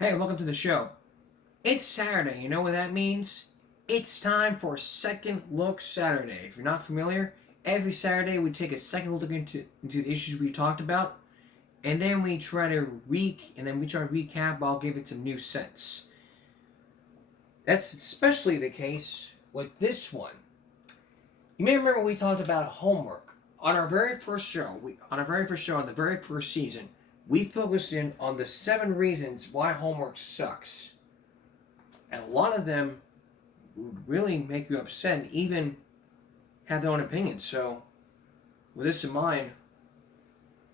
Hey, welcome to the show. It's Saturday. You know what that means? It's time for Second Look Saturday. If you're not familiar, every Saturday we take a second look into the issues we talked about, and then we try to recap while giving some new sense. That's especially the case with this one. You may remember we talked about homework on our very first show. On the very first season, we focused in on the 7 reasons why homework sucks. And a lot of them would really make you upset and even have their own opinions. So, with this in mind,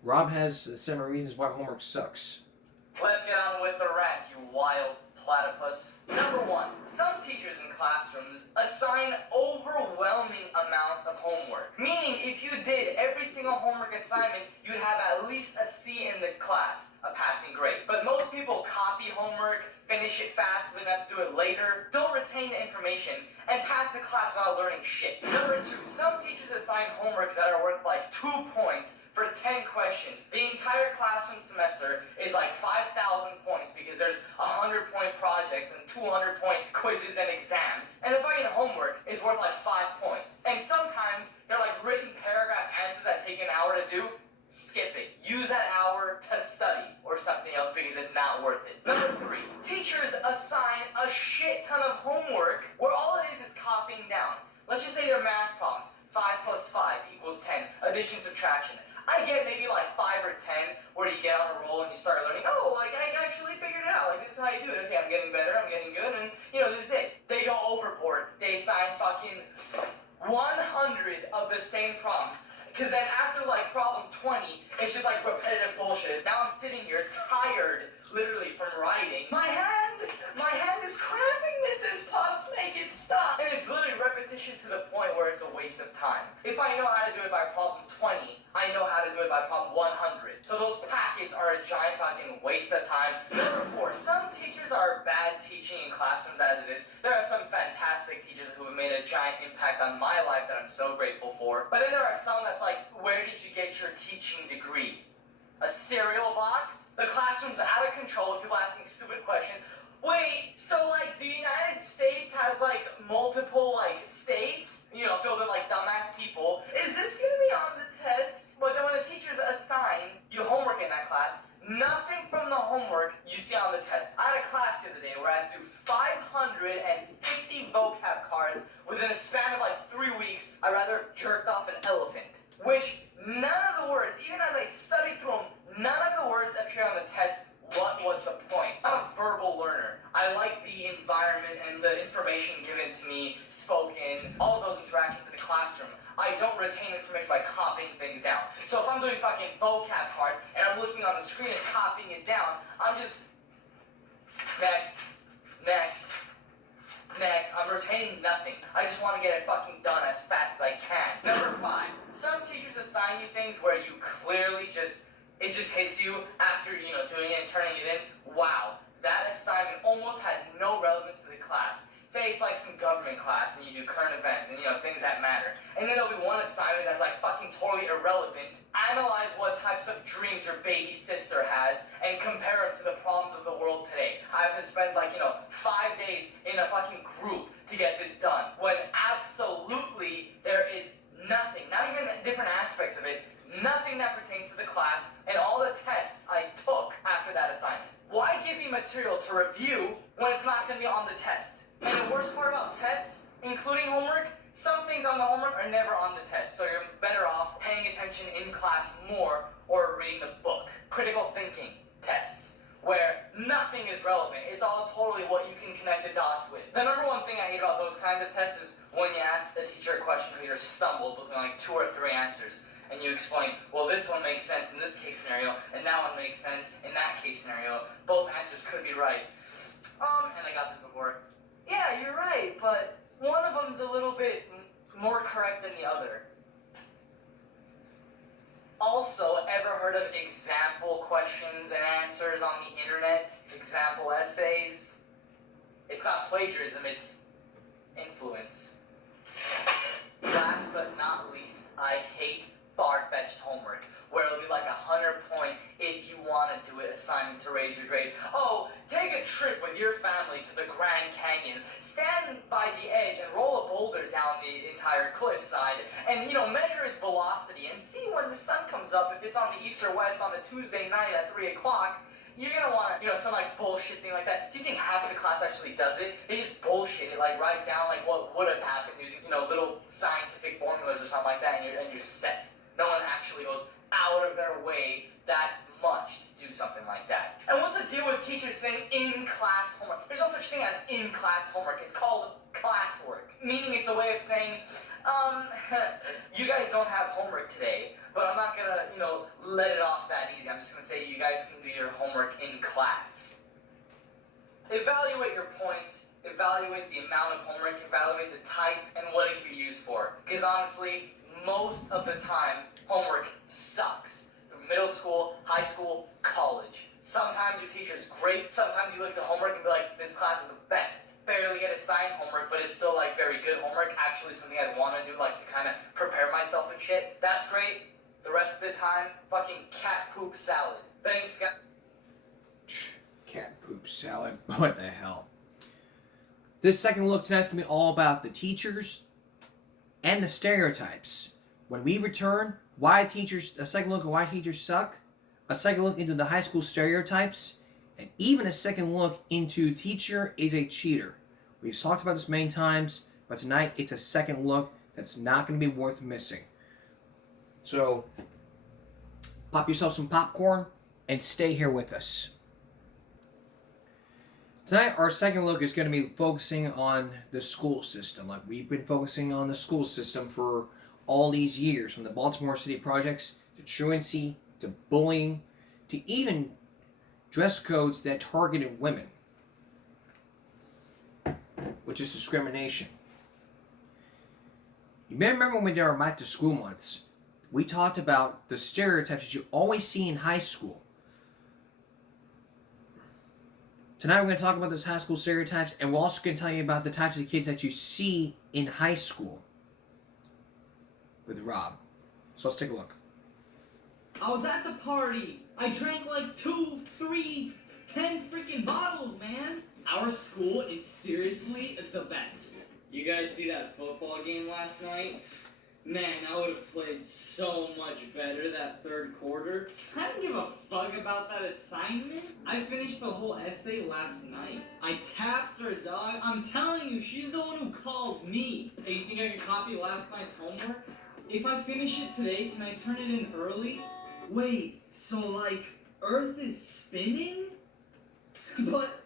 Rob has the 7 reasons why homework sucks. Let's get on with the rant, you wild platypus. Number one, some teachers in classrooms assign overwhelming amounts of homework. Meaning, if you did every single homework assignment, you'd have at least a C in the class, a passing grade. But most people copy homework, finish it fast so they don't have to do it later, don't retain the information, and pass the class without learning shit. Number two, some teachers assign homeworks that are worth like 2 points for 10 questions. The entire classroom semester is like 5,000 points because there's 100-point projects and 200-point quizzes and exams. And the fucking homework is worth like 5 points. And sometimes they're like written paragraph answers that take an hour to do. Skip it. Use that hour to study or something else because it's not worth it. Number three, teachers assign a shit ton of homework where all it is copying down. Let's just say they're math problems. 5 plus 5 equals 10. Addition, subtraction. I get maybe like 5 or 10 where you get on a roll and you start learning, oh, like I actually figured it out. Like this is how you do it. Okay, I'm getting better, I'm getting good, and this is it. They go overboard. They assign fucking 100 of the same problems. Because then after like problem 20, it's just like repetitive bullshit. Now I'm sitting here tired, literally from writing. My hand is cramping, Mrs. Puffs, make it stop. And it's literally repetition to the point where it's a waste of time. If I know how to do it by problem 20, I know how to do it by problem 100. So those packets are a giant fucking waste of time. Number four, some teachers are bad teaching in classrooms as it is. There are some fantastic teachers who have made a giant impact on my life that I'm so grateful for. But then there are some that's like, where did you get your teaching degree? A cereal box? The classroom's out of control with people asking stupid questions. Wait, so like the United States has like multiple like states, filled with like dumbass people. Is this gonna be on the test? But then when the teachers assign you homework in that class, nothing from the homework you see on the test. I had a class the other day where I had to do 550 vocab cards within a span of like 3 weeks. I rather jerked off an elephant. Which none of the words, even as I studied through them, none of the words appear on the test. What was the point? I'm a verbal learner. I like the environment and the information given to me, spoken, all of those interactions in the classroom. I don't retain information by copying things down. So if I'm doing fucking vocab cards and I'm looking on the screen and copying it down, I'm just next, next, next. I'm retaining nothing. I just want to get it fucking done as fast as I can. Number five, some teachers assign you things where you clearly it just hits you after, doing it and turning it in. Wow, that assignment almost had no relevance to the class. Say it's like some government class and you do current events and, things that matter. And then there'll be one assignment that's like fucking totally irrelevant. Analyze what types of dreams your baby sister has and compare them to the problems of the world today. I have to spend 5 days in a fucking group to get this done. When absolutely there is nothing, not even different aspects of it, nothing that pertains to the class and all the tests I took after that assignment. Why give me material to review when it's not going to be on the test? And the worst part about tests, including homework, some things on the homework are never on the test, so you're better off paying attention in class more or reading the book. Critical thinking tests, where nothing is relevant. It's all totally what you can connect the dots with. The number one thing I hate about those kinds of tests is when you ask a teacher a question because you're stumbled looking like 2 or 3 answers. And you explain, well, this one makes sense in this case scenario, and that one makes sense in that case scenario. Both answers could be right. And I got this before. Yeah, you're right, but one of them's a little bit more correct than the other. Also, ever heard of example questions and answers on the internet? Example essays? It's not plagiarism, it's influence. Last but not least, I hate far-fetched homework where it'll be like 100-point if you want to do it assignment to raise your grade. Oh, take a trip with your family to the Grand Canyon, stand by the edge and roll a boulder down the entire cliffside, and measure its velocity and see when the sun comes up if it's on the east or west on a Tuesday night at 3 o'clock. You're gonna want to, some like bullshit thing like that. Do you think half of the class actually does it? They just bullshit it, like write down like what would have happened using, little scientific formulas or something like that, and you're set. No one actually goes out of their way that much to do something like that. And what's the deal with teachers saying in-class homework? There's no such thing as in-class homework. It's called classwork, meaning it's a way of saying, you guys don't have homework today, but I'm not gonna, let it off that easy. I'm just gonna say you guys can do your homework in class. Evaluate your points, evaluate the amount of homework, evaluate the type, and what it can be used for. Because honestly, most of the time, homework sucks. Middle school, high school, college. Sometimes your teacher is great. Sometimes you look at the homework and be like, this class is the best. Barely get assigned homework, but it's still like very good homework. Actually something I'd want to do, like to kind of prepare myself and shit. That's great. The rest of the time, fucking cat poop salad. Thanks, guys. Cat poop salad. What the hell? This second look tonight is going to be all about the teachers and the stereotypes. When we return, a second look at why teachers suck, a second look into the high school stereotypes, and even a second look into teacher is a cheater. We've talked about this many times, but tonight it's a second look that's not going to be worth missing. So, pop yourself some popcorn and stay here with us. Tonight, our second look is going to be focusing on the school system. Like we've been focusing on the school system for all these years, from the Baltimore City projects to truancy to bullying to even dress codes that targeted women, which is discrimination. You may remember when we did our Back to School months, we talked about the stereotypes that you always see in high school. Tonight we're going to talk about those high school stereotypes, and we're also going to tell you about the types of kids that you see in high school with Rob. So let's take a look. I was at the party. I drank like 2, 3, 10 freaking bottles, man. Our school is seriously the best. You guys see that football game last night? Man, I would have played so much better that third quarter. I didn't give a fuck about that assignment. I finished the whole essay last night. I tapped her, dog. I'm telling you, she's the one who called me. Hey, you think I can copy last night's homework? If I finish it today, can I turn it in early? Wait, so like, Earth is spinning? But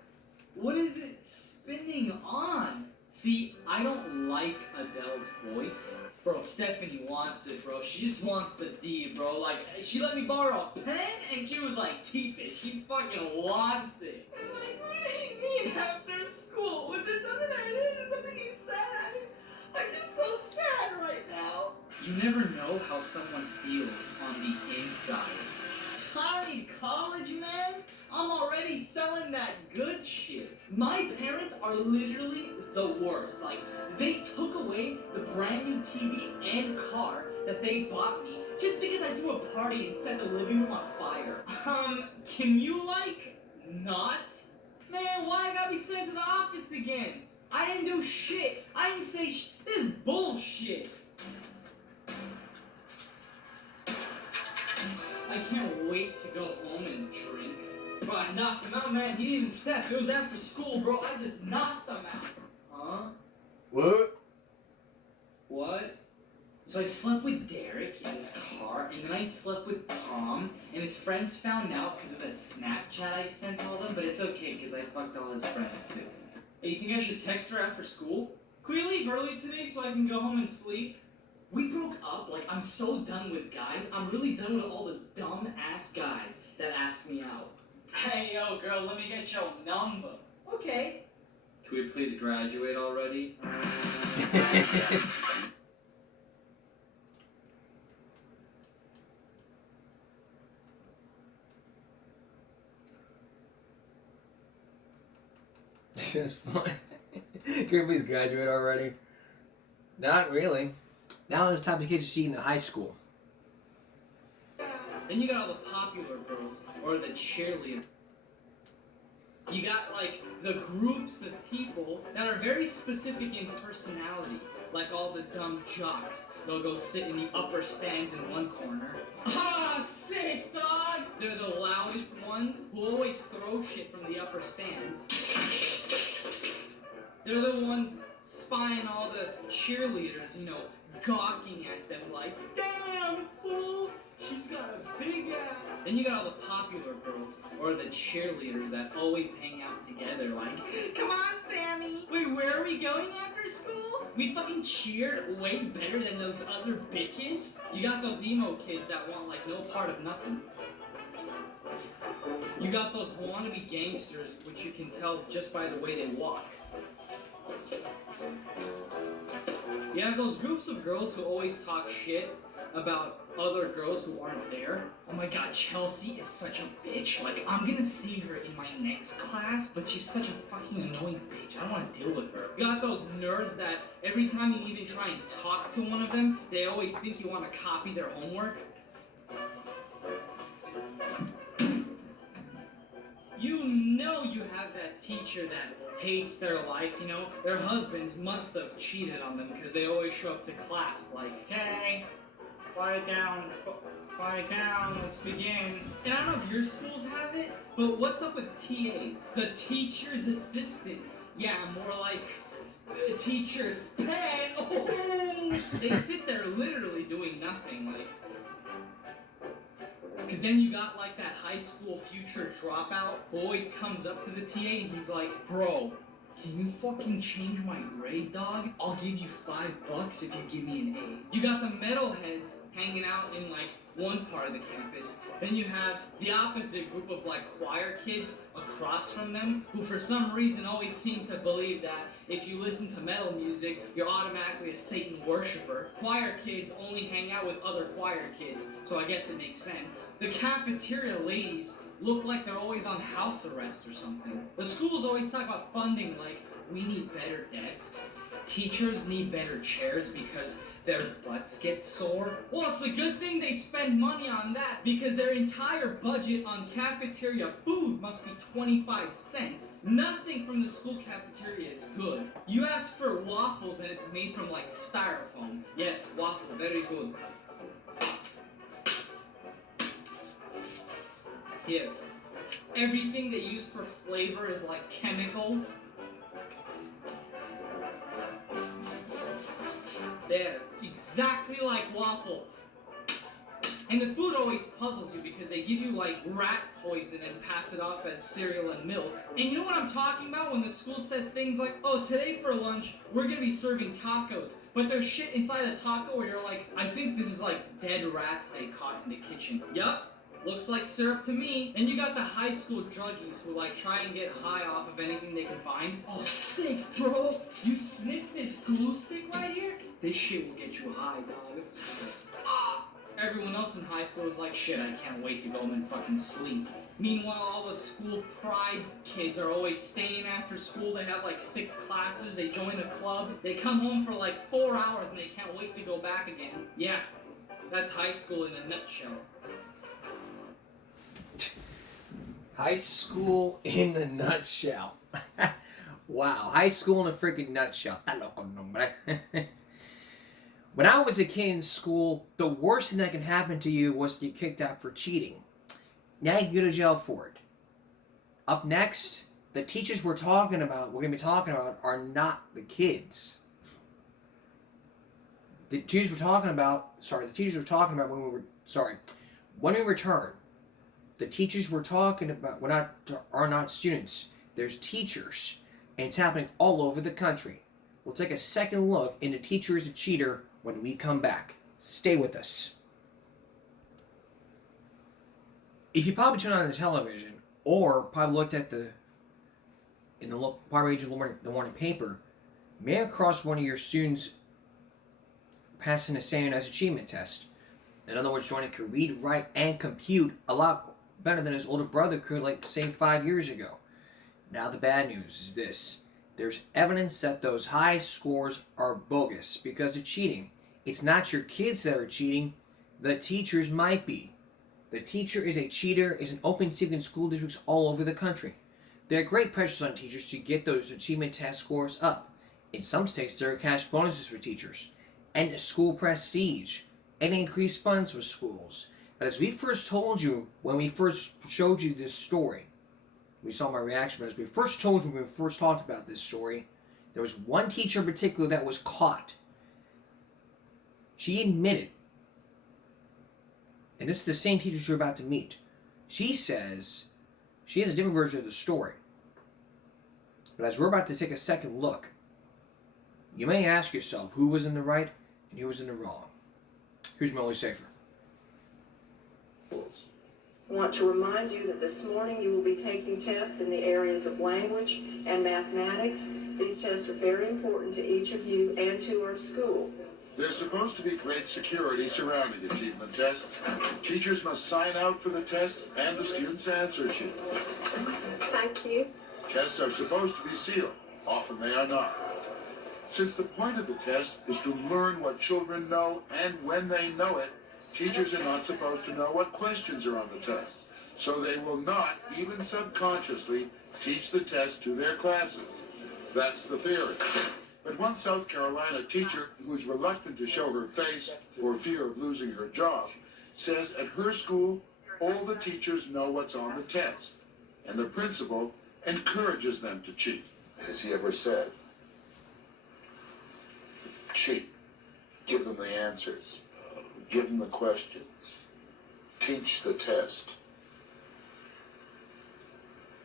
what is it spinning on? See, I don't like Adele's voice. Bro, Stephanie wants it, bro. She just wants the D, bro. Like, she let me borrow a pen, and she was like, keep it. She fucking wants it. And like, what do you mean after school? Was it something I did? Something you said? I'm just so sad right now. You never know how someone feels on the inside. I don't need college, man. I'm already selling that good shit. My parents are literally the worst. Like, they took away the brand new TV and car that they bought me just because I threw a party and set the living room on fire. Can you, like, not? Man, why I gotta be sent to the office again? I didn't do shit. I didn't say this is bullshit. I can't wait to go home and drink. Bro, I knocked him out, man. He didn't step. It was after school, bro. I just knocked him out. Huh? What? What? So I slept with Derek in his car, and then I slept with Tom, and his friends found out because of that Snapchat I sent all them, but it's okay because I fucked all his friends too. Hey, you think I should text her after school? Can we leave early today so I can go home and sleep? We broke up. Like, I'm so done with guys. I'm really done with all the dumb-ass guys that ask me out. Hey, yo, girl, let me get your number. Okay. Can we please graduate already? It's just fun. Can we please graduate already? Not really. Now it's time to kids you see in the high school. Then you got all the popular girls, or the cheerleaders. You got, like, the groups of people that are very specific in personality. Like all the dumb jocks. They'll go sit in the upper stands in one corner. Ah, sick, dog! They're the loudest ones who always throw shit from the upper stands. They're the ones spying all the cheerleaders, you know, gawking at them like, damn, fool! She's got a big ass. Then you got all the popular girls, or the cheerleaders that always hang out together like, come on, Sammy. Wait, where are we going after school? We fucking cheered way better than those other bitches. You got those emo kids that want like no part of nothing. You got those wannabe gangsters, which you can tell just by the way they walk. You have those groups of girls who always talk shit about other girls who aren't there. Oh my god, Chelsea is such a bitch. Like, I'm gonna see her in my next class, but she's such a fucking annoying bitch. I don't want to deal with her. You got those nerds that every time you even try and talk to one of them, they always think you want to copy their homework. You know you have that teacher that hates their life, you know? Their husbands must have cheated on them because they always show up to class like, okay, quiet down, let's begin. And I don't know if your schools have it, but what's up with TAs? The teacher's assistant. Yeah, more like the teacher's pet. Oh! They sit there literally doing nothing, like. Because then you got like that high school future dropout who always comes up to the TA and he's like, bro, can you fucking change my grade, dog? I'll give you $5 if you give me an A. You got the metalheads hanging out in like one part of the campus. Then you have the opposite group of like choir kids across from them who for some reason always seem to believe that if you listen to metal music, you're automatically a Satan worshiper. Choir kids only hang out with other choir kids, so I guess it makes sense. The cafeteria ladies look like they're always on house arrest or something. The schools always talk about funding like, we need better desks. Teachers need better chairs because their butts get sore. Well, it's a good thing they spend money on that because their entire budget on cafeteria food must be 25 cents. Nothing from the school cafeteria is good. You ask for waffles and it's made from like styrofoam. Yes, waffle, very good. Here. Everything they use for flavor is like chemicals. There, exactly like waffle. And the food always puzzles you because they give you like rat poison and pass it off as cereal and milk. And you know what I'm talking about when the school says things like, oh, today for lunch, we're gonna be serving tacos. But there's shit inside the taco where you're like, I think this is like dead rats they caught in the kitchen. Yup. Looks like syrup to me. And you got the high school druggies who like try and get high off of anything they can find. Oh, sick, bro. You sniff this glue stick right here? This shit will get you high, dog. Ah! Everyone else in high school is like, shit, I can't wait to go home and fucking sleep. Meanwhile, all the school pride kids are always staying after school. They have like 6 classes. They join a club. They come home for like 4 hours and they can't wait to go back again. Yeah, that's high school in a nutshell. High school in a nutshell. Wow, high school in a freaking nutshell. When I was a kid in school, the worst thing that can happen to you was to get kicked out for cheating. Now you go to jail for it. Up next, the teachers we're going to be talking about, are not the kids. The teachers we're talking about when we return. The teachers we're talking about are not students. There's teachers, and it's happening all over the country. We'll take a second look into Teacher is a Cheater when we come back. Stay with us. If you probably turned on the television, or probably looked at the morning paper, you may have crossed one of your students passing a standardized achievement test. In other words, Jordan could read, write, and compute a lot better than his older brother could, like, say, 5 years ago. Now the bad news is this. There's evidence that those high scores are bogus because of cheating. It's not your kids that are cheating. The teachers might be. The teacher is a cheater is an open secret in school districts all over the country. There are great pressures on teachers to get those achievement test scores up. In some states, there are cash bonuses for teachers, and a school prestige, and increased funds for schools. But as we first told you when we first showed you this story, we saw my reaction, but as we first told you when we first talked about this story, there was one teacher in particular that was caught. She admitted, and this is the same teacher you're about to meet. She says she has a different version of the story. But as we're about to take a second look, you may ask yourself who was in the right and who was in the wrong. Here's Millie Safer. I want to remind you that this morning you will be taking tests in the areas of language and mathematics. These tests are very important to each of you and to our school. There's supposed to be great security surrounding achievement tests. Teachers must sign out for the tests and the students' answer sheet. Thank you. Tests are supposed to be sealed. Often they are not. Since the point of the test is to learn what children know and when they know it, teachers are not supposed to know what questions are on the test. So they will not, even subconsciously, teach the test to their classes. That's the theory. But one South Carolina teacher who is reluctant to show her face for fear of losing her job says at her school, all the teachers know what's on the test, and the principal encourages them to cheat. Has he ever said, cheat, give them the answers, give them the questions, teach the test?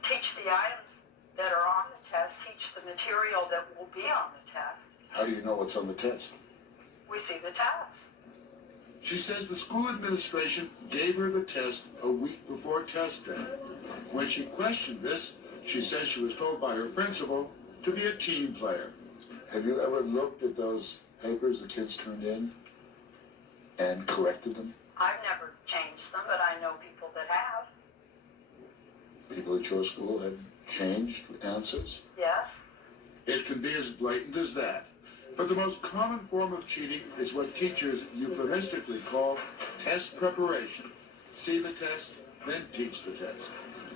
Teach the items that are on the test, teach the material that will be on the test. How do you know what's on the test? We see the task. She says the school administration gave her the test a week before test day. When she questioned this, she says she was told by her principal to be a team player. Have you ever looked at those papers the kids turned in and corrected them? I've never changed them, but I know people that have. People at your school have changed answers? Yes. It can be as blatant as that. But the most common form of cheating is what teachers euphemistically call test preparation. See the test, then teach the test.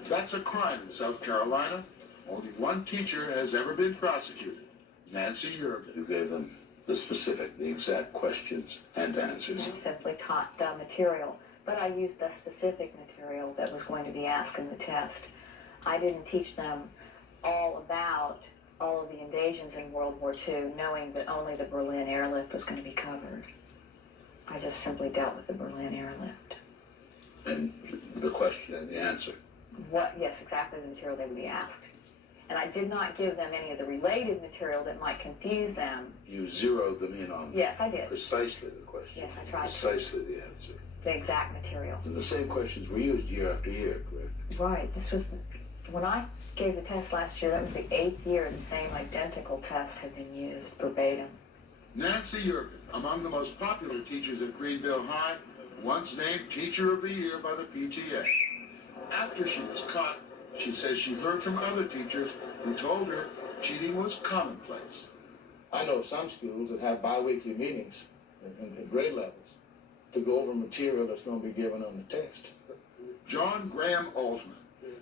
That's a crime in South Carolina. Only one teacher has ever been prosecuted, Nancy Yergin. You gave them the exact questions and answers. I simply taught the material, but I used the specific material that was going to be asked in the test. I didn't teach them all about all of the invasions in World War II, knowing that only the Berlin airlift was going to be covered. I just simply dealt with the Berlin airlift. And the question and the answer. Yes, exactly the material they would be asked. And I did not give them any of the related material that might confuse them. You zeroed them in on Yes, I did. precisely the question. Yes, I tried to. Precisely the answer. The exact material. And the same questions were used year after year, correct? Right. This was, when I gave the test last year, that was the 8th year the same identical test had been used verbatim. Nancy Yergin, among the most popular teachers at Greenville High, once named Teacher of the Year by the PTA. After she was caught, she says she heard from other teachers who told her cheating was commonplace. I know some schools that have bi-weekly meetings in grade levels to go over material that's going to be given on the test. John Graham Altman,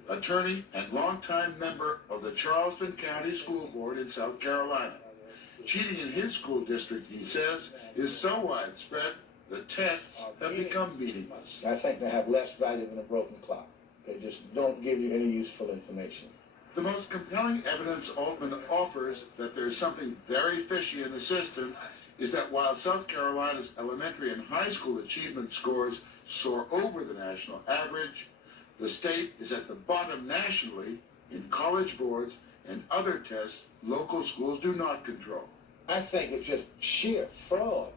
attorney and longtime member of the Charleston County School Board in South Carolina. Cheating in his school district, he says, is so widespread, the tests have become meaningless. I think they have less value than a broken clock. They just don't give you any useful information. The most compelling evidence Altman offers that there's something very fishy in the system is that while South Carolina's elementary and high school achievement scores soar over the national average, the state is at the bottom nationally in college boards and other tests local schools do not control. I think it's just sheer fraud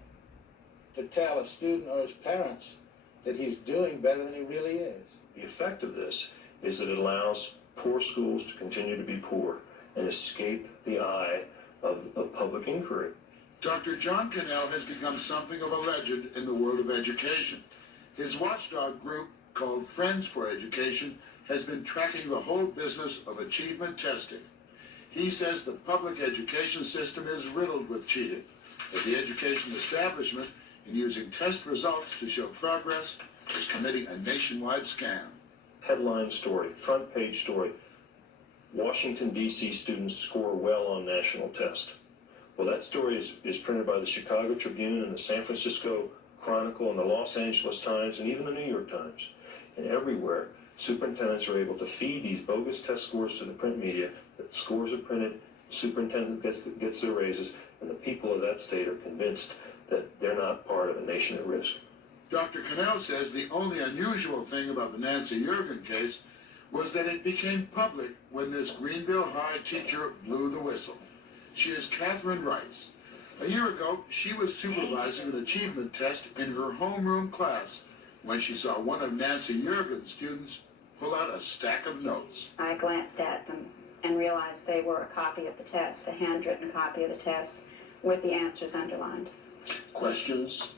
to tell a student or his parents that he's doing better than he really is. The effect of this is that it allows poor schools to continue to be poor and escape the eye of public inquiry. Dr. John Cannell has become something of a legend in the world of education. His watchdog group, called Friends for Education, has been tracking the whole business of achievement testing. He says the public education system is riddled with cheating, that the education establishment, in using test results to show progress, is committing a nationwide scam. Headline story, front page story. Washington, D.C. students score well on national test. Well, that story is printed by the Chicago Tribune and the San Francisco Chronicle and the Los Angeles Times and even the New York Times. And everywhere, superintendents are able to feed these bogus test scores to the print media. The scores are printed, superintendent gets their raises, and the people of that state are convinced that they're not part of a nation at risk. Dr. Cannell says the only unusual thing about the Nancy Yergin case was that it became public when this Greenville High teacher blew the whistle. She is Catherine Rice. A year ago, she was supervising an achievement test in her homeroom class when she saw one of Nancy Yergin's students pull out a stack of notes. I glanced at them and realized they were a copy of the test, a handwritten copy of the test with the answers underlined. Questions?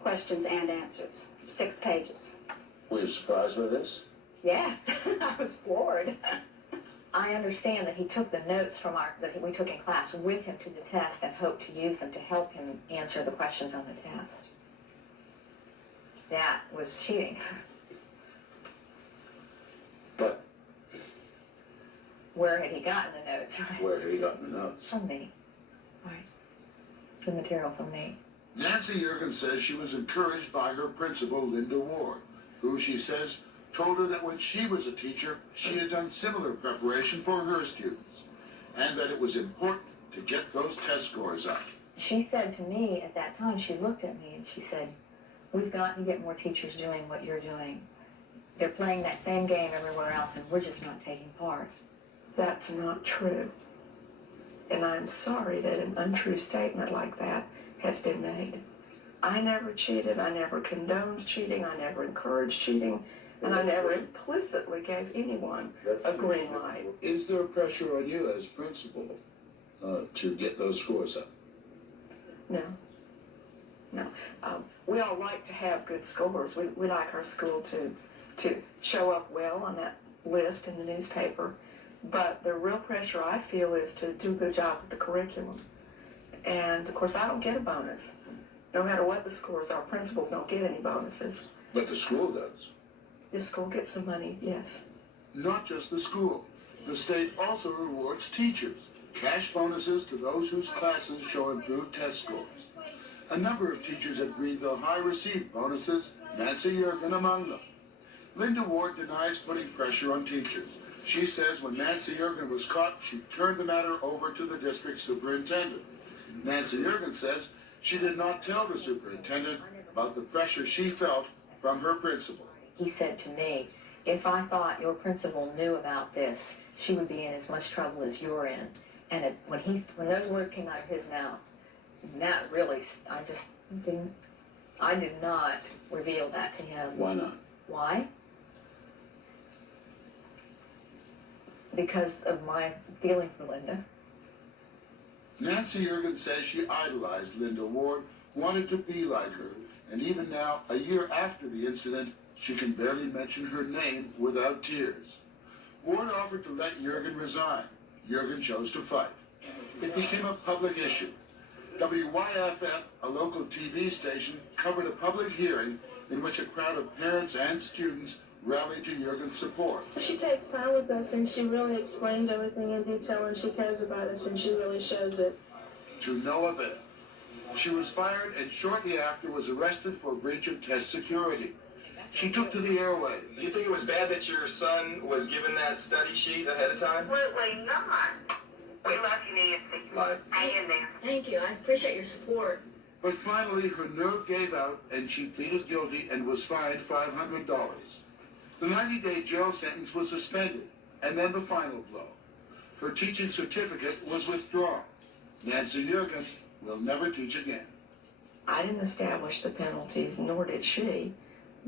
Questions and answers. 6 pages. Were you surprised by this? Yes, I was floored. I understand that he took the notes that we took in class with him to the test and hoped to use them to help him answer the questions on the test. That was cheating. But Where had he gotten the notes? Right? where had he gotten the notes? From me. Right. The material from me. Nancy Yergin says she was encouraged by her principal, Linda Ward, who she says told her that when she was a teacher, she had done similar preparation for her students, and that it was important to get those test scores up. She said to me at that time, she looked at me and she said, we've got to get more teachers doing what you're doing. They're playing that same game everywhere else and we're just not taking part. That's not true. And I'm sorry that an untrue statement like that has been made. I never cheated, I never condoned cheating, I never encouraged cheating, and I never implicitly gave anyone a green light. Is there pressure on you as principal to get those scores up? No. No. We all like to have good scores. We like our school to show up well on that list in the newspaper. But the real pressure I feel is to do a good job with the curriculum. And of course I don't get a bonus. No matter what the scores are, principals don't get any bonuses. But the school does. The school gets some money, yes. Not just the school. The state also rewards teachers, cash bonuses to those whose classes show improved test scores. A number of teachers at Greenville High received bonuses, Nancy Yergin among them. Linda Ward denies putting pressure on teachers. She says when Nancy Yergin was caught, she turned the matter over to the district superintendent. Nancy Yergin says she did not tell the superintendent about the pressure she felt from her principal. He said to me, if I thought your principal knew about this, she would be in as much trouble as you're in. And when those words came out of his mouth, that really, I did not reveal that to him. Why not? Why? Because of my feeling for Linda. Nancy Yergin says she idolized Linda Ward, wanted to be like her, and even now, a year after the incident, she can barely mention her name without tears. Ward offered to let Yergin resign. Yergin chose to fight. It became a public issue. WYFF, a local TV station, covered a public hearing in which a crowd of parents and students rallied to Yergin's support. She takes time with us and she really explains everything in detail and she cares about us and she really shows it. To no avail. She was fired and shortly after was arrested for breach of test security. She took to the airwaves. Do you think it was bad that your son was given that study sheet ahead of time? Absolutely not. We love you, Nancy. Bye. Hang in there. Thank you. I appreciate your support. But finally, her nerve gave out and she pleaded guilty and was fined $500. The 90-day jail sentence was suspended, and then the final blow. Her teaching certificate was withdrawn. Nancy Yergin will never teach again. I didn't establish the penalties, nor did she,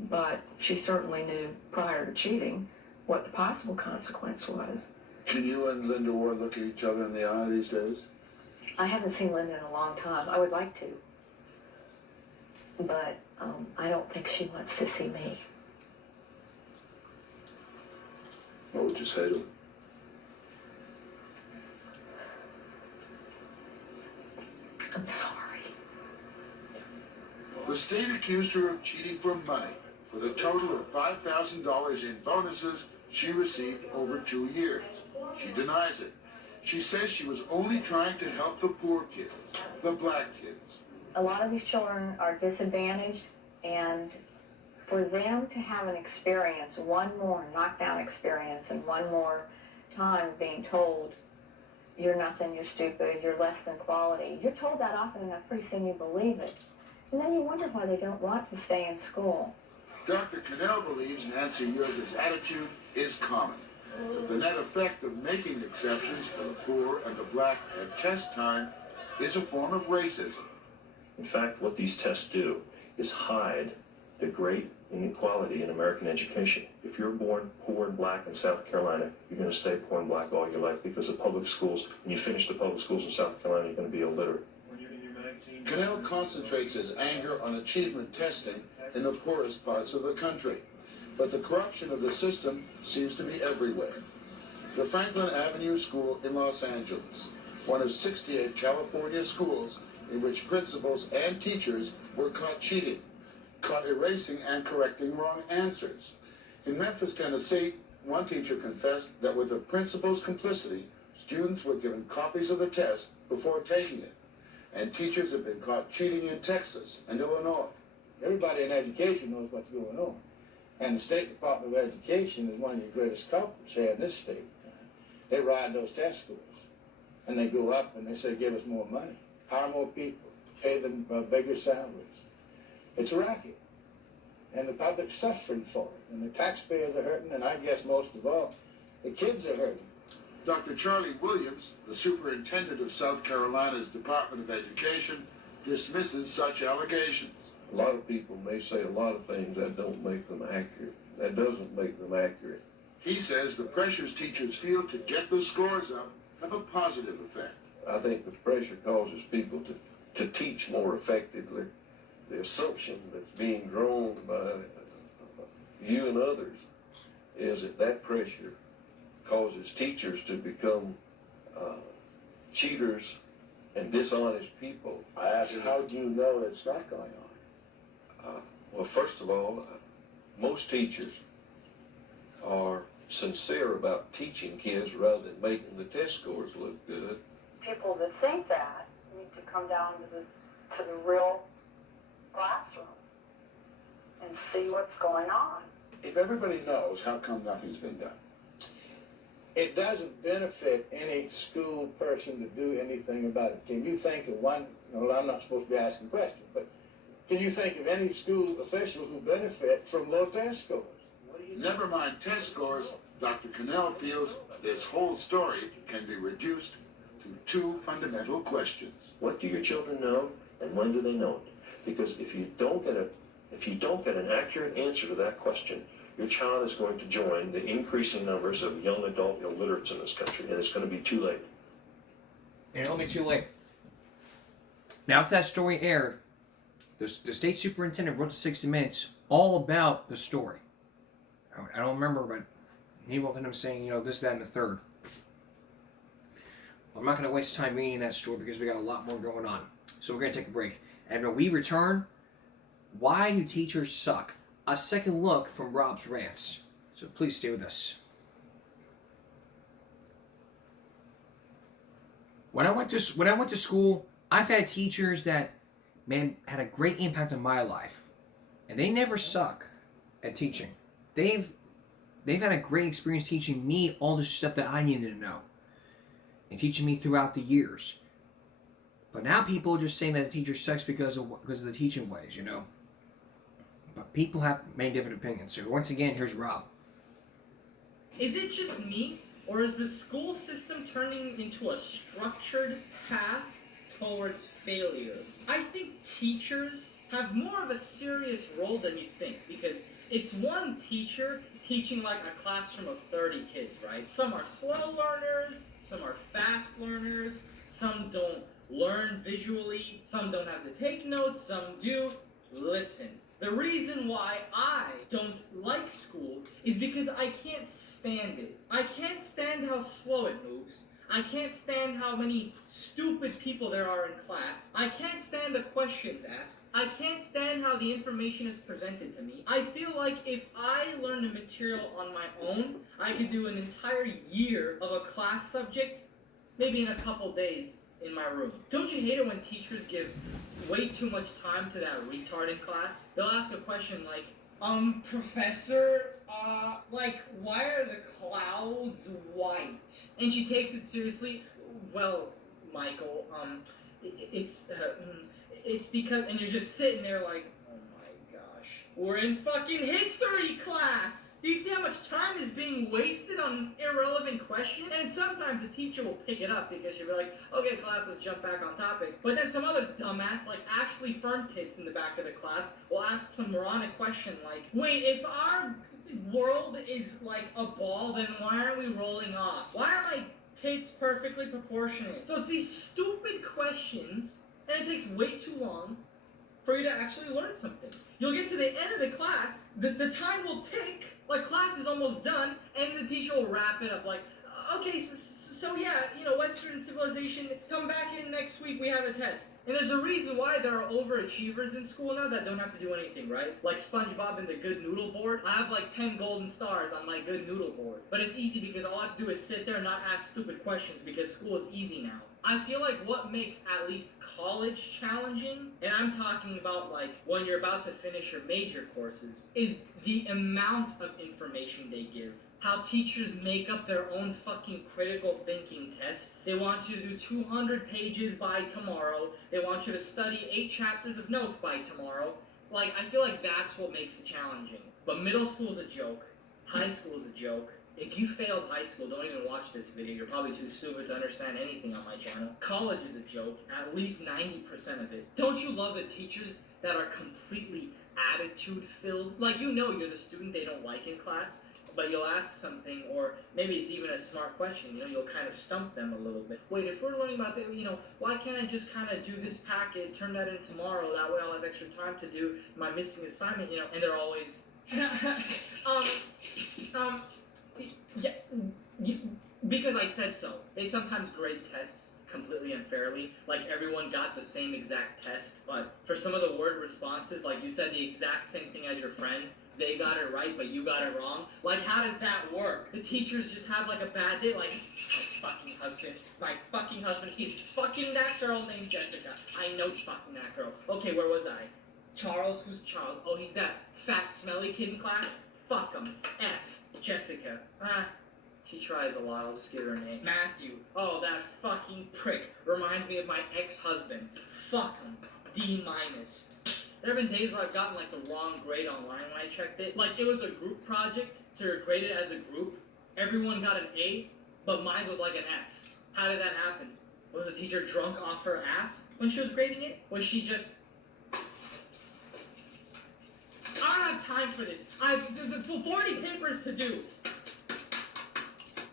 but she certainly knew prior to cheating what the possible consequence was. Can you and Linda Ward look at each other in the eye these days? I haven't seen Linda in a long time. I would like to. But I don't think she wants to see me. What would you say to her? I'm sorry. The state accused her of cheating for money, for the total of $5,000 in bonuses she received over 2 years. She denies it. She says she was only trying to help the poor kids, the black kids. A lot of these children are disadvantaged, and for them to have an experience, one more knockdown experience, and one more time being told, you're nothing, you're stupid, you're less than quality. You're told that often enough, pretty soon you believe it. And then you wonder why they don't want to stay in school. Dr. Cannell believes Nancy Yerger's attitude is common. That the net effect of making exceptions for the poor and the black at test time is a form of racism. In fact, what these tests do is hide the great inequality in American education. If you're born poor and black in South Carolina, you're going to stay poor and black all your life because the public schools, when you finish the public schools in South Carolina, you're going to be illiterate. Cannell concentrates his anger on achievement testing in the poorest parts of the country. But the corruption of the system seems to be everywhere. The Franklin Avenue School in Los Angeles, one of 68 California schools in which principals and teachers were caught cheating, caught erasing and correcting wrong answers. In Memphis, Tennessee, one teacher confessed that with the principal's complicity, students were given copies of the test before taking it. And teachers have been caught cheating in Texas and Illinois. Everybody in education knows what's going on. And the State Department of Education is one of the greatest culprits here in this state. They ride those test scores. And they go up and they say, give us more money, hire more people, pay them bigger salaries. It's a racket. And the public's suffering for it. And the taxpayers are hurting, and I guess most of all, the kids are hurting. Dr. Charlie Williams, the superintendent of South Carolina's Department of Education, dismisses such allegations. A lot of people may say a lot of things that don't make them accurate. That doesn't make them accurate. He says the pressures teachers feel to get the scores up have a positive effect. I think the pressure causes people to teach more effectively. The assumption that's being drawn by you and others is that pressure causes teachers to become cheaters and dishonest people. I asked, how do you know it's not going on? Well, first of all, most teachers are sincere about teaching kids rather than making the test scores look good. People that think that need to come down to the real classroom and see what's going on. If everybody knows, how come nothing's been done? It doesn't benefit any school person to do anything about it. Can you think of one, well, I'm not supposed to be asking questions, but can you think of any school official who benefit from low test scores? Never mind test scores, Dr. Cannell feels this whole story can be reduced to two fundamental questions. What do your children know, and when do they know it? Because if you don't get an accurate answer to that question, your child is going to join the increasing numbers of young adult illiterates in this country, and it's going to be too late. And it'll be too late. Now, after that story aired, the state superintendent wrote to 60 Minutes all about the story. I don't remember, but he wrote to him saying, this, that, and the third. Well, I'm not going to waste time reading that story because we got a lot more going on. So we're going to take a break. And when we return, why do teachers suck? A second look from Rob's rants. So please stay with us. When I went to school, I've had teachers that, had a great impact on my life. And they never suck at teaching. They've had a great experience teaching me all the stuff that I needed to know. And teaching me throughout the years. But now people are just saying that the teacher sucks because of the teaching ways, But people have many different opinions. So once again, here's Rob. Is it just me, or is the school system turning into a structured path towards failure? I think teachers have more of a serious role than you think, because it's one teacher teaching like a classroom of 30 kids, right? Some are slow learners, some are fast learners, some don't learn visually, some don't have to take notes, some do. Listen, the reason why I don't like school is because I can't stand it. I can't stand how slow it moves. I can't stand how many stupid people there are in class. I can't stand the questions asked. I can't stand how the information is presented to me. I feel like if I learned the material on my own, I could do an entire year of a class subject, maybe in a couple days in my room. Don't you hate it when teachers give way too much time to that retard in class? They'll ask a question like, professor, like, why are the clouds white? And she takes it seriously. Well, Michael, it's because, and you're just sitting there like, oh my gosh, we're in fucking history class! Do you see how much time is being wasted on irrelevant questions? And sometimes the teacher will pick it up because she'll be like, okay, class, let's jump back on topic. But then some other dumbass, like Ashley Firm Tits in the back of the class, will ask some moronic question like, wait, if our world is like a ball, then why are we rolling off? Why are my tits perfectly proportionate? So it's these stupid questions, and it takes way too long for you to actually learn something. You'll get to the end of the class, the time will tick, like class is almost done, and the teacher will wrap it up like, okay, so yeah, you know, Western civilization, come back in next week, we have a test. And there's a reason why there are overachievers in school now that don't have to do anything, right? Like SpongeBob and the Good Noodle Board. I have like 10 golden stars on my Good Noodle Board. But it's easy because all I have to do is sit there and not ask stupid questions because school is easy now. I feel like what makes at least college challenging, and I'm talking about like when you're about to finish your major courses, is the amount of information they give. How teachers make up their own fucking critical thinking tests. They want you to do 200 pages by tomorrow. They want you to study 8 chapters of notes by tomorrow. Like, I feel like that's what makes it challenging. But middle school is a joke. High school is a joke. If you failed high school, don't even watch this video. You're probably too stupid to understand anything on my channel. College is a joke, at least 90% of it. Don't you love the teachers that are completely attitude-filled? Like, you know you're the student they don't like in class, but you'll ask something, or maybe it's even a smart question, you know, you'll kind of stump them a little bit. Wait, if we're learning about that, you know, why can't I just kind of do this packet, turn that in tomorrow, that way I'll have extra time to do my missing assignment, you know, and they're always, because I said so. They sometimes grade tests completely unfairly, like everyone got the same exact test, but for some of the word responses, like you said the exact same thing as your friend, they got it right, but you got it wrong. Like, how does that work? The teachers just have, like, a bad day, like, my fucking husband, he's fucking that girl named Jessica. I know he's fucking that girl. Okay, where was I? Charles? Who's Charles? Oh, he's that fat, smelly kid in class? Fuck him. F. Jessica. She tries a lot, I'll just give her a name. Matthew. Oh, that fucking prick. Reminds me of my ex-husband. Fuck him. D-. There have been days where I've gotten like the wrong grade online when I checked it. Like it was a group project, so you're graded as a group. Everyone got an A, but mine was like an F. How did that happen? Was the teacher drunk off her ass when she was grading it? Was she just... I don't have time for this. I have 40 papers to do.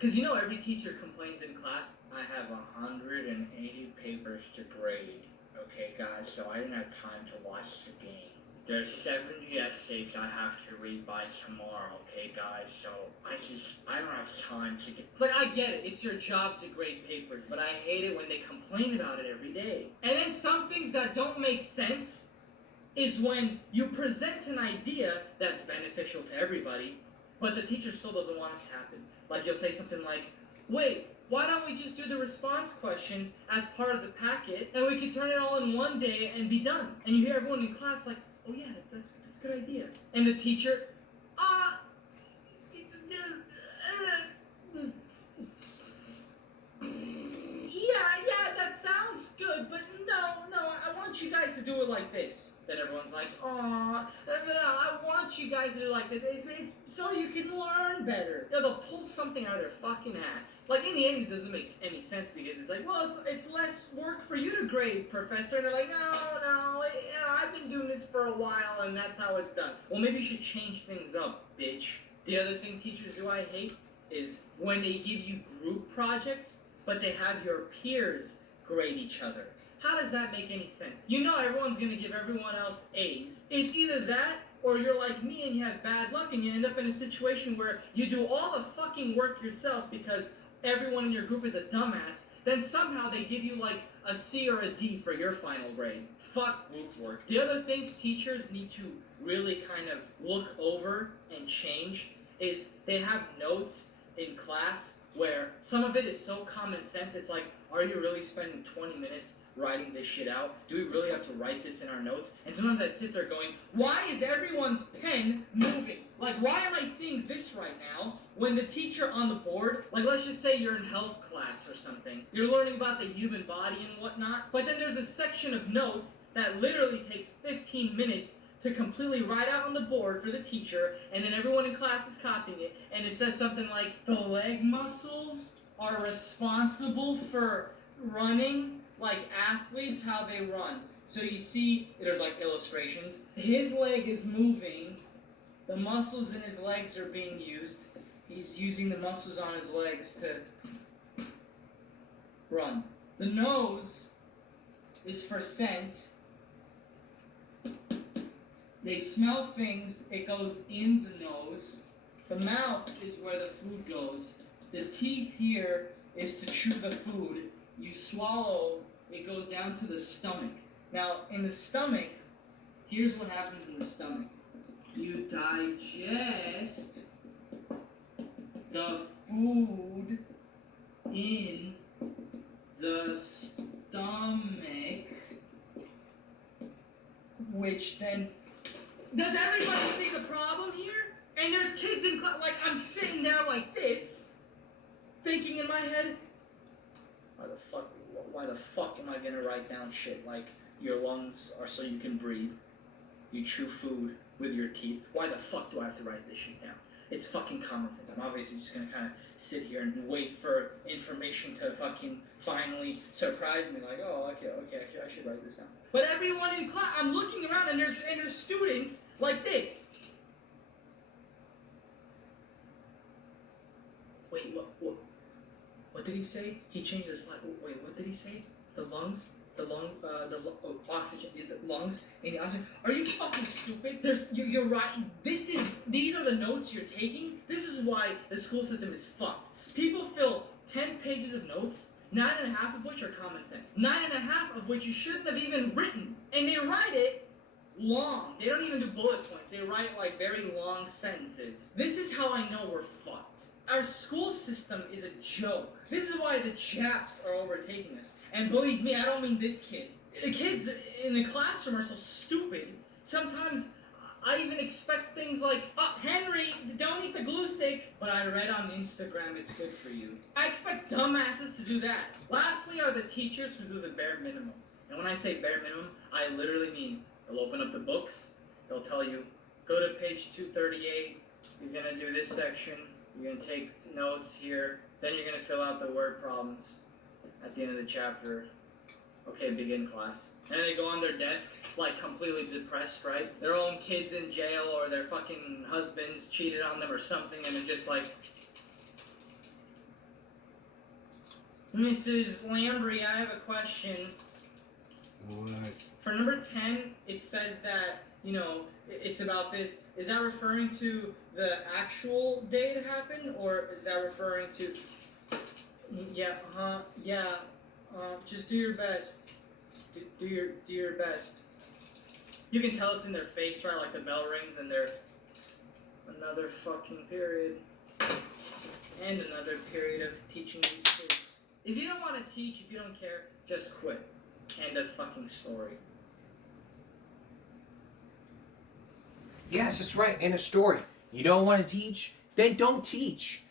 Because you know every teacher complains in class, I have 180 papers to grade. Okay, guys, so I didn't have time to watch the game. There's 70 essays I have to read by tomorrow, okay, guys, so I don't have time to get... It's like, I get it, it's your job to grade papers, but I hate it when they complain about it every day. And then some things that don't make sense is when you present an idea that's beneficial to everybody, but the teacher still doesn't want it to happen. Like, you'll say something like, wait, why don't we just do the response questions as part of the packet, and we could turn it all in one day and be done? And you hear everyone in class like, oh yeah, that's a good idea. And the teacher, yeah, that sounds good, but no, I want you guys to do it like this. Then everyone's like, I want you guys to do it like this. It's so you can learn better. You know, they'll pull something out of their fucking ass. Like, in the end, it doesn't make any sense because it's like, well, it's less work for you to grade, professor. And they're like, no, I've been doing this for a while, and that's how it's done. Well, maybe you should change things up, bitch. The other thing teachers do I hate is when they give you group projects, but they have your peers grade each other. How does that make any sense? You know everyone's going to give everyone else A's. It's either that, or you're like me and you have bad luck and you end up in a situation where you do all the fucking work yourself because everyone in your group is a dumbass, then somehow they give you like a C or a D for your final grade. Fuck group work. The other things teachers need to really kind of look over and change is they have notes in class where some of it is so common sense, it's like, are you really spending 20 minutes writing this shit out? Do we really have to write this in our notes? And sometimes I'd sit there going, why is everyone's pen moving? Like, why am I seeing this right now when the teacher on the board, like let's just say you're in health class or something, you're learning about the human body and whatnot, but then there's a section of notes that literally takes 15 minutes to completely write out on the board for the teacher, and then everyone in class is copying it, and it says something like, the leg muscles are responsible for running like athletes, how they run. So you see, there's like illustrations. His leg is moving, the muscles in his legs are being used. He's using the muscles on his legs to run. The nose is for scent. They smell things, it goes in the nose. The mouth is where the food goes. The teeth here is to chew the food. You swallow, it goes down to the stomach. Now, in the stomach, here's what happens in the stomach. You digest the food in the stomach, which then... Does everybody see the problem here? And there's kids in class, like I'm sitting there like this, thinking in my head, why the fuck am I gonna write down shit like your lungs are so you can breathe, you chew food with your teeth? Why the fuck do I have to write this shit down? It's fucking common sense. I'm obviously just gonna kind of sit here and wait for information to fucking finally surprise me. Like, oh, okay, I should write this down. But everyone in class, I'm looking around and there's students like this. Wait, what did he say? He changed the slide. Wait, what did he say? The lungs? Oxygen, the lungs, and the oxygen. Are you fucking stupid? You're right. These are the notes you're taking. This is why the school system is fucked. People fill 10 pages of notes, 9.5 of which are common sense. 9.5 of which you shouldn't have even written. And they write it long. They don't even do bullet points. They write like very long sentences. This is how I know we're fucked. Our school system is a joke. This is why the Japs are overtaking us. And believe me, I don't mean this kid. The kids in the classroom are so stupid. Sometimes I even expect things like, oh, Henry, don't eat the glue stick. But I read on Instagram it's good for you. I expect dumbasses to do that. Lastly are the teachers who do the bare minimum. And when I say bare minimum, I literally mean they'll open up the books. They'll tell you, go to page 238. You're going to do this section. You're going to take notes here. Then you're going to fill out the word problems at the end of the chapter. Okay, begin class. And they go on their desk, like completely depressed, right? Their own kids in jail or their fucking husbands cheated on them or something, and they're just like, Mrs. Lambry, I have a question. What? For number 10, it says that, you know, it's about this. Is that referring to the actual day it happened, or is that referring to... just do your best. Do your best. You can tell it's in their face, right? Like the bell rings and they're... Another fucking period. And another period of teaching these kids. If you don't want to teach, if you don't care, just quit. End of fucking story. Yes, that's right. End of story. You don't want to teach? Then don't teach.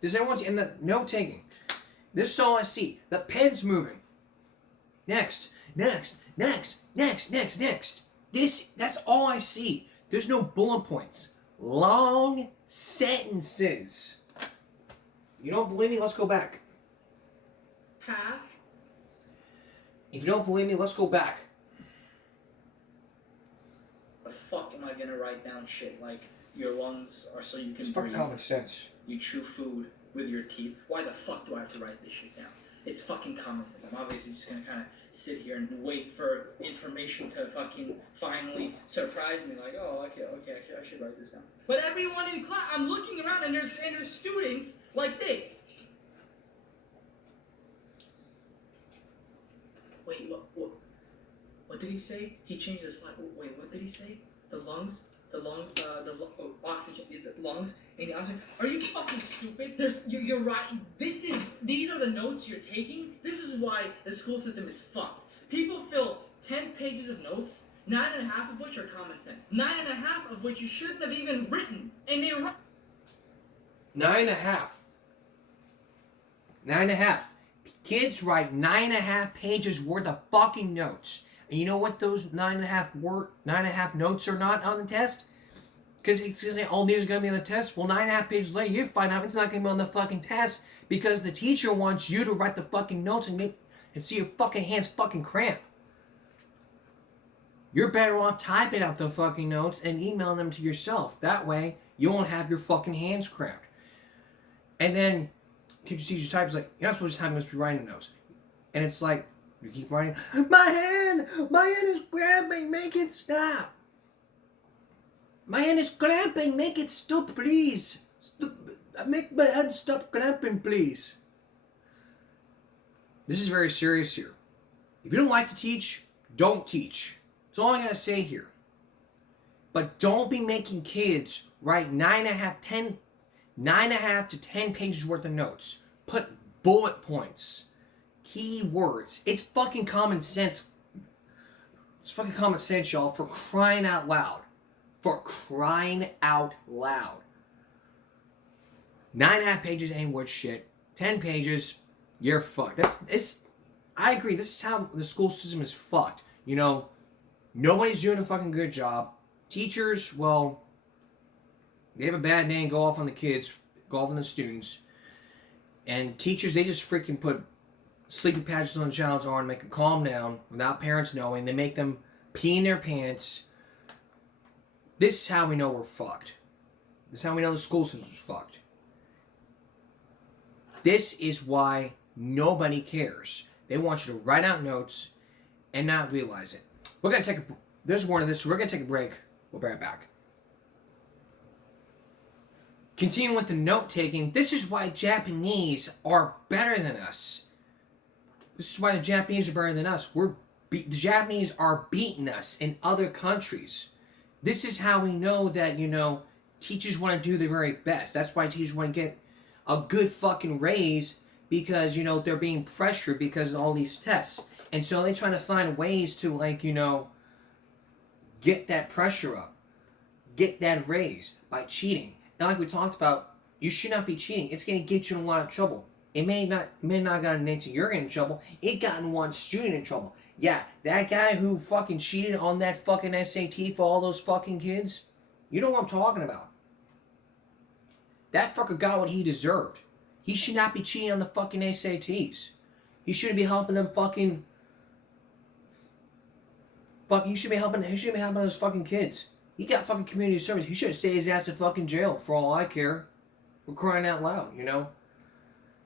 Does everyone see? And the note taking. This is all I see. The pen's moving. Next. That's all I see. There's no bullet points. Long sentences. You don't believe me? Let's go back. Half? If you don't believe me, let's go back. The fuck am I gonna write down shit like your lungs are so you can It's breathe? fucking common sense. You chew food with your teeth. Why the fuck do I have to write this shit down? It's fucking common sense. I'm obviously just gonna kind of sit here and wait for information to fucking finally surprise me. Like, oh, okay, I should write this down. But everyone in class, I'm looking around and there's students like this. Wait, what did he say? He changed the slide. Wait, what did he say? The lungs, oxygen, the lungs, and the oxygen. Are you fucking stupid? You're right. These are the notes you're taking. This is why the school system is fucked. People fill 10 pages of notes, 9.5 of which are common sense, 9.5 of which you shouldn't have even written, and they're 9.5. 9.5. Kids write 9.5 pages worth of fucking notes. And you know what those 9.5 notes are not on the test? Because it's going to say, oh, these are going to be on the test. Well, 9.5 pages later, you find out it's not going to be on the fucking test because the teacher wants you to write the fucking notes and see your fucking hands fucking cramp. You're better off typing out the fucking notes and emailing them to yourself. That way, you won't have your fucking hands cramped. And then, teacher types like, you're not supposed to be writing notes. And it's like, you keep writing, my hand is cramping, make it stop. My hand is cramping, make it stop, please. Make my hand stop cramping, please. This is very serious here. If you don't like to teach, don't teach. That's all I'm going to say here. But don't be making kids write 9.5 to 10 pages worth of notes. Put bullet points. Key words. It's fucking common sense. It's fucking common sense, y'all, for crying out loud. For crying out loud. 9.5 pages ain't worth shit. 10 pages, you're fucked. I agree, this is how the school system is fucked. You know, nobody's doing a fucking good job. Teachers, well, they have a bad name, go off on the kids, go off on the students. And teachers, they just freaking put sleeping patches on the child's arm, make them calm down without parents knowing. They make them pee in their pants. This is how we know we're fucked. This is how we know the school system's fucked. This is why nobody cares. They want you to write out notes and not realize it. We're going to take there's one of this, so we're going to take a break. We'll be right back. Continuing with the note-taking, this is why Japanese are better than us. This is why the Japanese are better than us. The Japanese are beating us in other countries. This is how we know that, you know, teachers want to do their very best. That's why teachers want to get a good fucking raise because, you know, they're being pressured because of all these tests. And so they're trying to find ways to, like, you know, get that pressure up. Get that raise by cheating. And like we talked about, you should not be cheating. It's going to get you in a lot of trouble. It may not gotten into you're in trouble. It gotten one student in trouble. Yeah, that guy who fucking cheated on that fucking SAT for all those fucking kids, you know what I'm talking about. That fucker got what he deserved. He should not be cheating on the fucking SATs. He shouldn't be helping them fucking... He should be helping those fucking kids. He got fucking community service. He should have stayed his ass in fucking jail for all I care. For crying out loud, you know?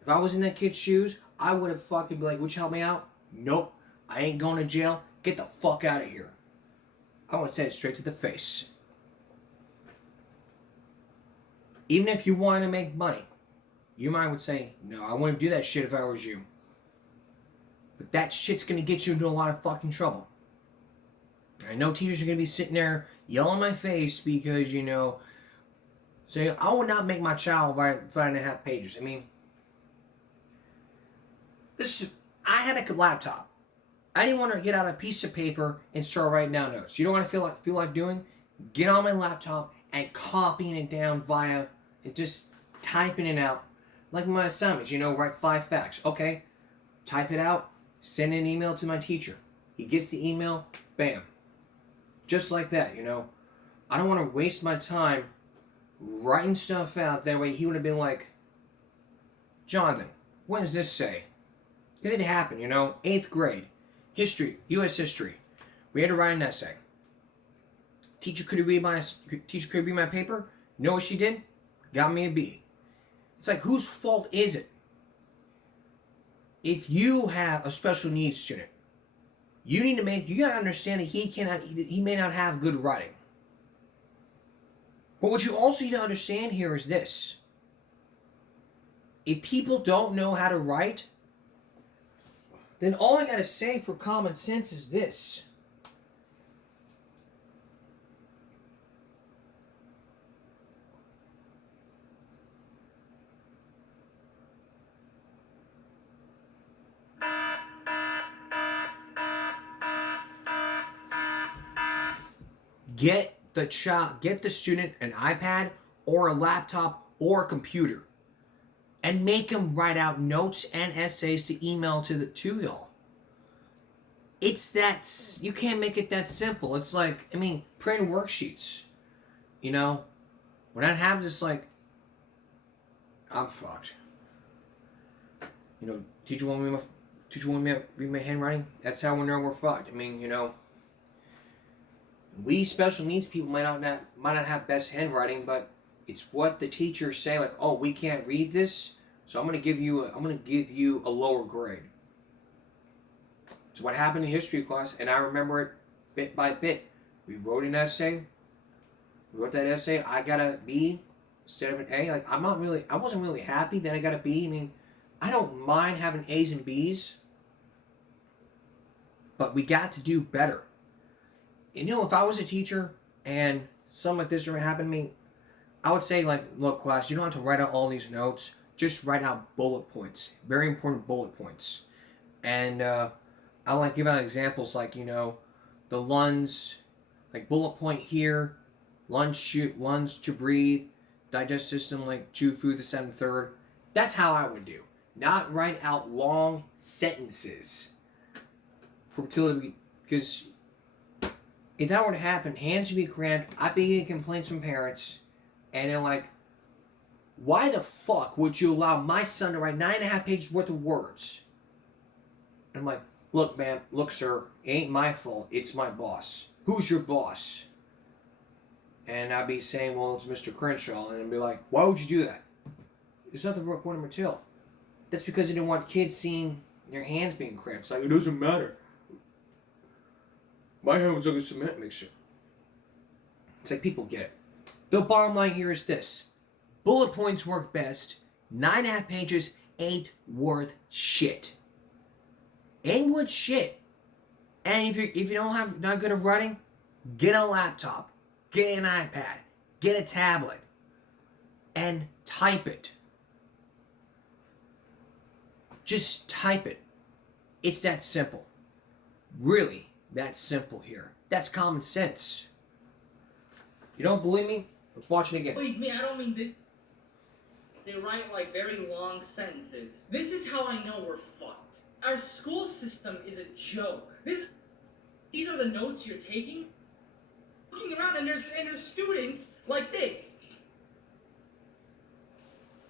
If I was in that kid's shoes, I would have fucking be like, would you help me out? Nope. I ain't going to jail. Get the fuck out of here. I would say it straight to the face. Even if you wanted to make money, your mind would say, no, I wouldn't do that shit if I was you. But that shit's going to get you into a lot of fucking trouble. I know teachers are going to be sitting there yelling in my face because, you know, saying, I would not make my child write 5.5 pages. I mean, I had a laptop. I didn't want to get out a piece of paper and start writing down notes. You know what I feel like doing? Get on my laptop and copying it down via and just typing it out. Like my assignments, you know, write 5 facts. Okay, type it out, send an email to my teacher. He gets the email, bam. Just like that, you know. I don't want to waste my time writing stuff out. That way he would have been like, Jonathan, what does this say? Because it happened, you know, 8th grade. History, U.S. history. We had to write an essay. Teacher could read my paper. You know what she did? Got me a B. It's like, whose fault is it? If you have a special needs student, you gotta understand that he may not have good writing. But what you also need to understand here is this. If people don't know how to write, then all I gotta say for common sense is this. Get the student an iPad or a laptop or a computer, and make them write out notes and essays to email to y'all. It's that, you can't make it that simple. It's like, I mean, printing worksheets. You know, when that happens, it's like, I'm fucked. You know, teacher want me to read my handwriting. That's how we know we're fucked. I mean, you know, we special needs people might not have best handwriting, but it's what the teachers say. Like, oh, we can't read this, so I'm gonna give you a lower grade. It's what happened in history class, and I remember it bit by bit. We wrote an essay. We wrote that essay. I got a B instead of an A. Like, I wasn't really happy that I got a B. I mean, I don't mind having A's and B's, but we got to do better. You know, if I was a teacher and something like this ever happened to me, I would say, like, look, class, you don't have to write out all these notes. Just write out bullet points. Very important bullet points. And I like give out examples like, you know, the lungs, like bullet point here, lungs to breathe, digest system, like chew food, the 7th, 3rd. That's how I would do. Not write out long sentences. Because if that were to happen, hands would be cramped, I'd be getting complaints from parents, and they're like, why the fuck would you allow my son to write 9.5 pages worth of words? And I'm like, look, man, look, sir, it ain't my fault, it's my boss. Who's your boss? And I'd be saying, well, it's Mr. Crenshaw, and I'd be like, why would you do that? It's not the Brooklyn Martell. That's because they didn't want kids seeing their hands being cramped. It's like, it doesn't matter. My hand was like a cement mixer. It's like, people get it. The bottom line here is this. Bullet points work best. 9.5 pages ain't worth shit. Ain't worth shit. And if you don't have not good at writing, get a laptop, get an iPad, get a tablet, and type it. Just type it. It's that simple. Really, that simple here. That's common sense. You don't believe me? Let's watch it again. Believe me, I don't mean this. They write like very long sentences. This is how I know we're fucked. Our school system is a joke. These are the notes you're taking? Looking around and there's students like this.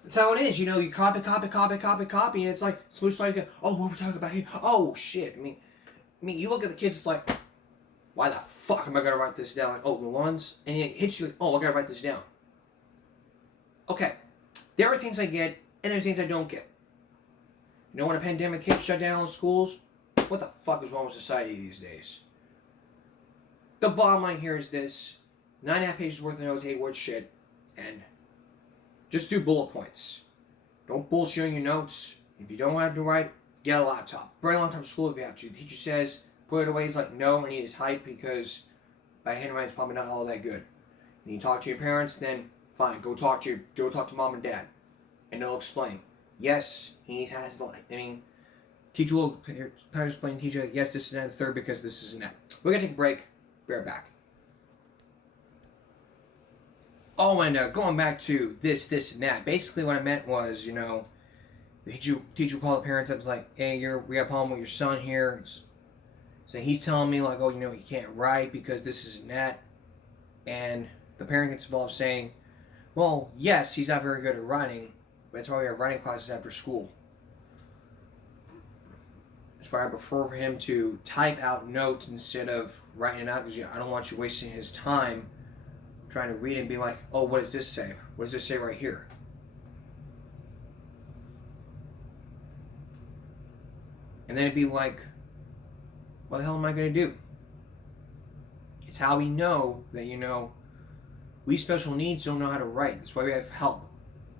That's how it is. You know, you copy, and it's like, supposed to like, oh, what we're talking about here? Oh, shit. I mean, you look at the kids, it's like, why the fuck am I going to write this down? Like, oh, the ones? And it hits you like, oh, I got to write this down. Okay. There are things I get, and there's things I don't get. You know, when a pandemic hit, shut down all schools, what the fuck is wrong with society these days? The bottom line here is this. 9.5 pages worth of notes, 8 words shit, and just do bullet points. Don't bullshit on your notes. If you don't have to write, get a laptop. Bring a laptop to school if you have to. The teacher says, put it away. He's like, no, I need his type because my handwriting's probably not all that good. And you talk to your parents, then fine, go talk to mom and dad, and they'll explain. Yes, he has the. I mean, teacher will explain. Teacher, yes, this is that 3rd because this is that. We're gonna take a break. Be right back. Oh, and going back to this, and that. Basically, what I meant was, you know, the teacher called the parents up. Was like, hey, we got a problem with your son here. So he's telling me like, oh, you know, he can't write because this is and that, and the parent gets involved saying, well, yes, he's not very good at writing, but that's why we have writing classes after school. That's why I prefer for him to type out notes instead of writing it out, because I don't want you wasting his time trying to read and be like, oh, what does this say? What does this say right here? And then it'd be like, what the hell am I going to do? It's how we know that, you know, we special needs don't know how to write. That's why we have help.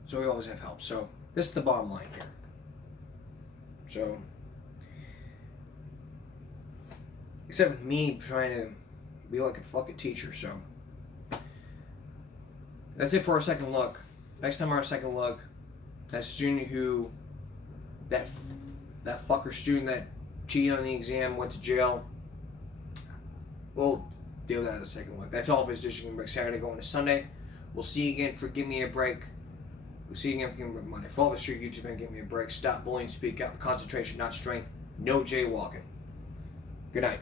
That's why we always have help. So this is the bottom line here. So Except with me trying to be like a fucking teacher, so. That's it for our second look. Next time our second look, that student who, that fucker student that cheated on the exam, went to jail. We'll deal with that as a second look. That's all for this Give Me a Break Saturday going to Sunday. We'll see you again for Give Me a Break. We'll see you again for Give Me a Break Monday. Follow us on YouTube and Give Me a Break. Stop bullying, speak up. Concentration, not strength. No jaywalking. Good night.